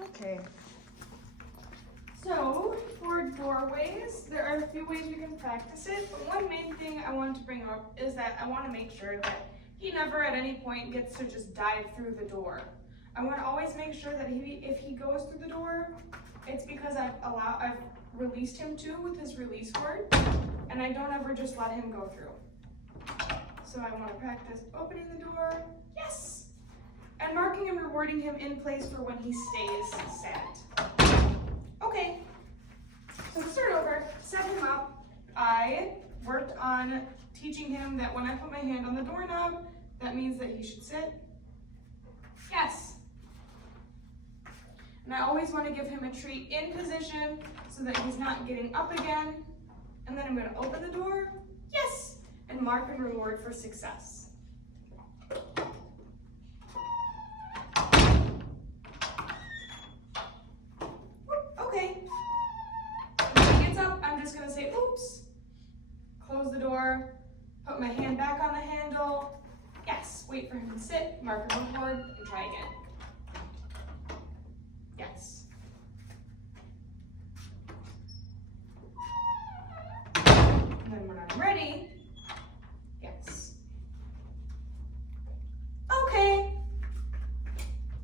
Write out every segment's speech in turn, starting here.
Okay. So, for doorways, there are a few ways we can practice it, but one main thing I wanted to bring up is that I want to make sure that he never at any point gets to just dive through the door. I want to always make sure that if he goes through the door, it's because I've released him to with his release word, and I don't ever just let him go through. So I want to practice opening the door, yes, and marking and rewarding him in place for when he stays sat. Okay, so to start over, set him up. I worked on teaching him that when I put my hand on the doorknob, that means that he should sit. Yes. And I always want to give him a treat in position so that he's not getting up again. And then I'm going to open the door, yes, and mark and reward for success. Okay. When he gets up, I'm just going to say, oops, close the door, put my hand back on the handle, yes, wait for him to sit, mark and reward, and try again. Yes. And then when I'm ready, yes. Okay.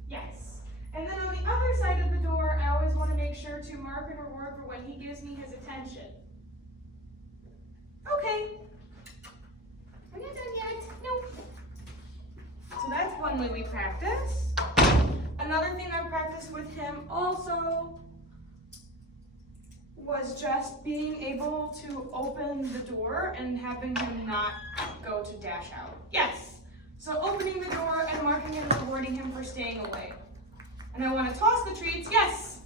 Yes. And then on the other side of the door, I always want to make sure to mark and reward for when he gives me his attention. Okay. We're not done yet. Nope. So that's one way we practice. Another thing I practiced with him also was just being able to open the door and having him not go to dash out. Yes. So opening the door and marking and rewarding him for staying away. And I want to toss the treats, yes,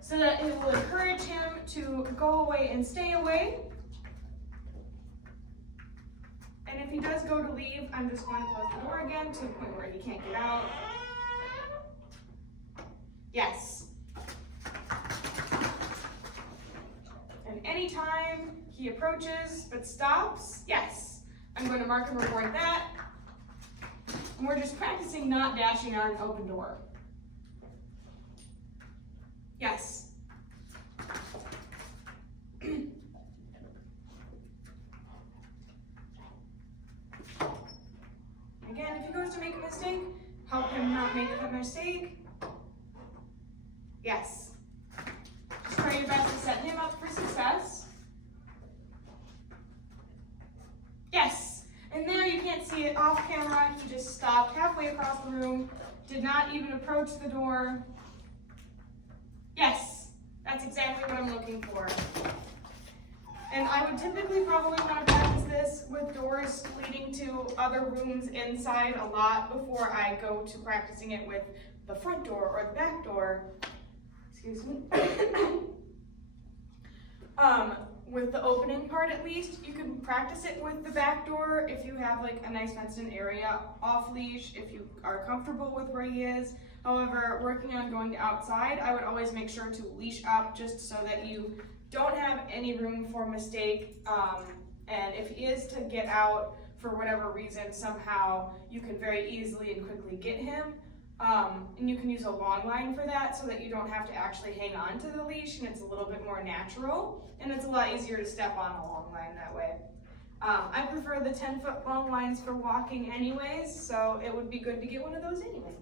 so that it will encourage him to go away and stay away. And if he does go to leave, I'm just going to close the door again to the point where he can't get out. Yes. And anytime he approaches but stops, yes, I'm going to mark and reward that. And we're just practicing not dashing out an open door. Yes. Again, if he goes to make a mistake, help him not make that mistake. Yes. Just try your best to set him up for success. Yes. And there you can't see it off camera. He just stopped halfway across the room, did not even approach the door. Yes. That's exactly what I'm looking for. And I would typically probably want to practice this with doors leading to other rooms inside a lot before I go to practicing it with the front door or the back door. Excuse me. With the opening part at least, you can practice it with the back door if you have like a nice fenced in area off leash, if you are comfortable with where he is. However, working on going outside, I would always make sure to leash up just so that you don't have any room for mistake. And if he is to get out for whatever reason, somehow you can very easily and quickly get him. And you can use a long line for that so that you don't have to actually hang on to the leash and it's a little bit more natural. And it's a lot easier to step on a long line that way. I prefer the 10-foot long lines for walking anyways, so it would be good to get one of those anyway.